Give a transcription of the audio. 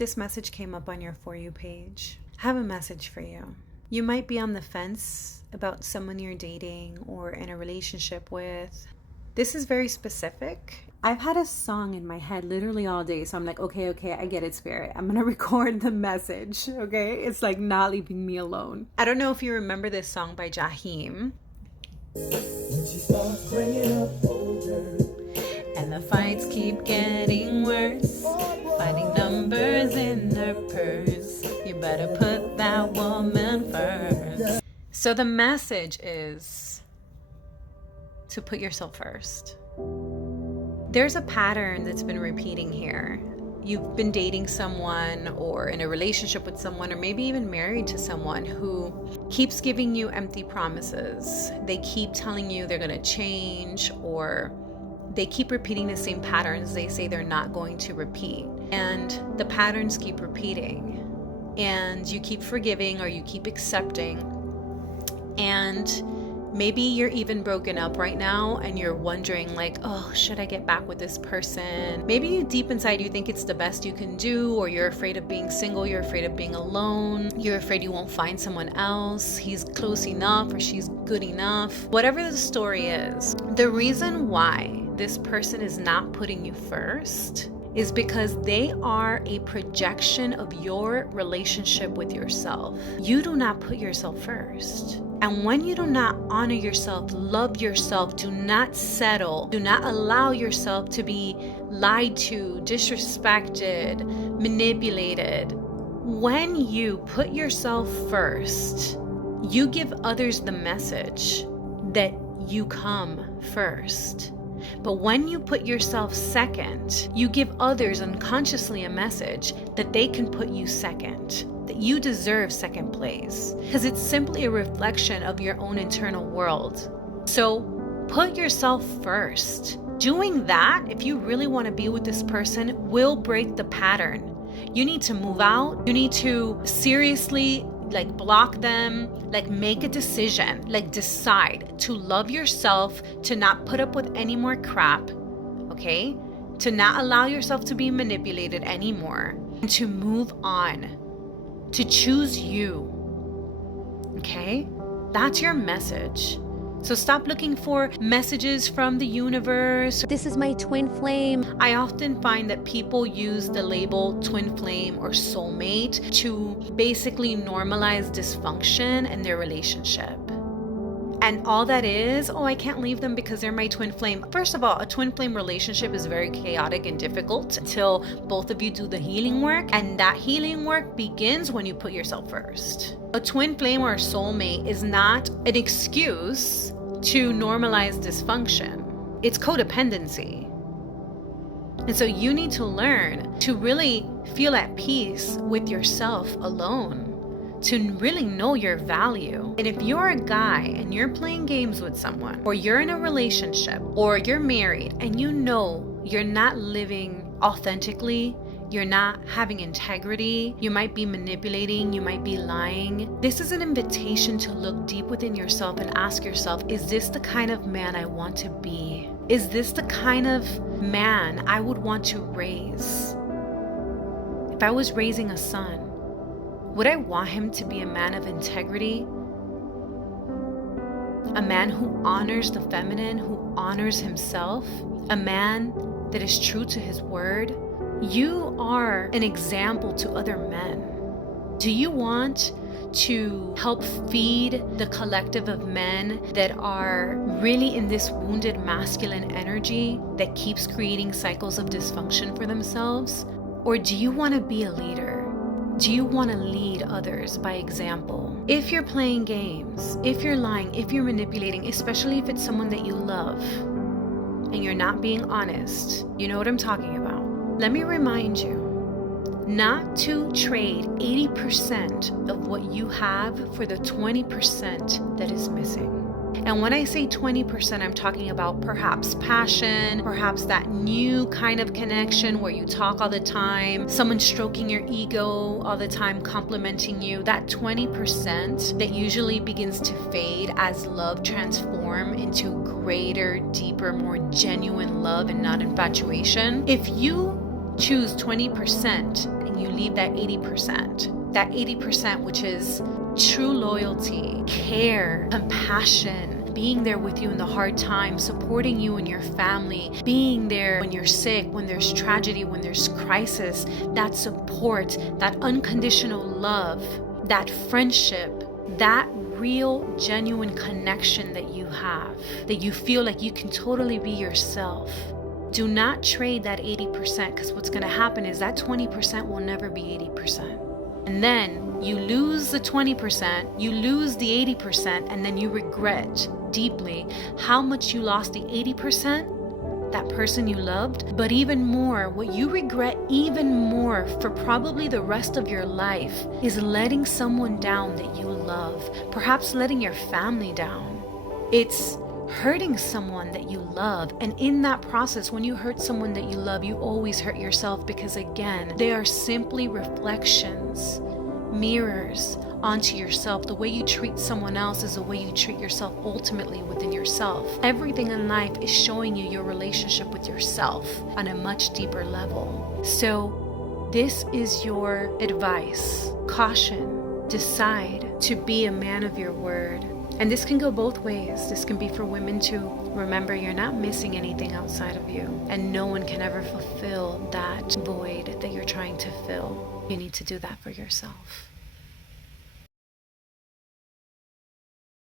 this message came up on your For You page, I have a message for you. You might be on the fence about someone you're dating or in a relationship with. This is very specific. I've had a song in my head literally all day, so I'm like, okay, I get it, Spirit. I'm gonna record the message, okay? It's like not leaving me alone. I don't know if you remember this song by Jaheim. When she starts bringing up older, and the fights keep getting worse, finding numbers in her purse, you better put that woman first. So the message is to put yourself first. There's a pattern that's been repeating here. You've been dating someone or in a relationship with someone or maybe even married to someone who keeps giving you empty promises. They keep telling you they're going to change, or they keep repeating the same patterns they say they're not going to repeat. And the patterns keep repeating. And you keep forgiving or you keep accepting. And maybe you're even broken up right now and you're wondering like, oh, should I get back with this person? Maybe deep inside you think it's the best you can do, or you're afraid of being single, you're afraid of being alone, you're afraid you won't find someone else, he's close enough or she's good enough. Whatever the story is, the reason why this person is not putting you first is because they are a projection of your relationship with yourself. You do not put yourself first. And when you do not honor yourself, love yourself, do not settle, do not allow yourself to be lied to, disrespected, manipulated. When you put yourself first, you give others the message that you come first. But when you put yourself second, you give others unconsciously a message that they can put you second, that you deserve second place, because it's simply a reflection of your own internal world. So put yourself first. Doing that, if you really want to be with this person, will break the pattern. You need to move out. You need to seriously block them, make a decision, decide to love yourself, to not put up with any more crap, okay? To not allow yourself to be manipulated anymore, and to move on, to choose you, okay? That's your message. So stop looking for messages from the universe. This is my twin flame. I often find that people use the label twin flame or soulmate to basically normalize dysfunction in their relationship. And all that is, oh, I can't leave them because they're my twin flame. First of all, a twin flame relationship is very chaotic and difficult until both of you do the healing work. And that healing work begins when you put yourself first. A twin flame or a soulmate is not an excuse to normalize dysfunction. It's codependency. And so you need to learn to really feel at peace with yourself alone, to really know your value. And if you're a guy and you're playing games with someone, or you're in a relationship, or you're married and you know you're not living authentically, you're not having integrity, you might be manipulating, you might be lying, this is an invitation to look deep within yourself and ask yourself, is this the kind of man I want to be? Is this the kind of man I would want to raise? If I was raising a son, would I want him to be a man of integrity? A man who honors the feminine, who honors himself? A man that is true to his word? You are an example to other men. Do you want to help feed the collective of men that are really in this wounded masculine energy that keeps creating cycles of dysfunction for themselves? Or do you want to be a leader? Do you want to lead others by example? If you're playing games, if you're lying, if you're manipulating, especially if it's someone that you love and you're not being honest, you know what I'm talking about. Let me remind you not to trade 80% of what you have for the 20% that is missing. And when I say 20%, I'm talking about perhaps passion, perhaps that new kind of connection where you talk all the time, someone stroking your ego all the time, complimenting you. That 20% that usually begins to fade as love transforms into greater, deeper, more genuine love and not infatuation. If you choose 20% and you leave that 80%. That 80%, which is true loyalty, care, compassion, being there with you in the hard times, supporting you and your family, being there when you're sick, when there's tragedy, when there's crisis, that support, that unconditional love, that friendship, that real, genuine connection that you have, that you feel like you can totally be yourself. Do not trade that 80%, because what's going to happen is that 20% will never be 80%. And then you lose the 20%, you lose the 80%, and then you regret deeply how much you lost the 80%, that person you loved. But even more, what you regret even more for probably the rest of your life is letting someone down that you love, perhaps letting your family down. It's hurting someone that you love. And in that process, when you hurt someone that you love, you always hurt yourself, because again, they are simply reflections, mirrors onto yourself. The way you treat someone else is the way you treat yourself ultimately within yourself. Everything in life is showing you your relationship with yourself on a much deeper level. So this is your advice. Caution. Decide to be a man of your word. And this can go both ways. This can be for women to remember you're not missing anything outside of you, and no one can ever fulfill that void that you're trying to fill. You need to do that for yourself.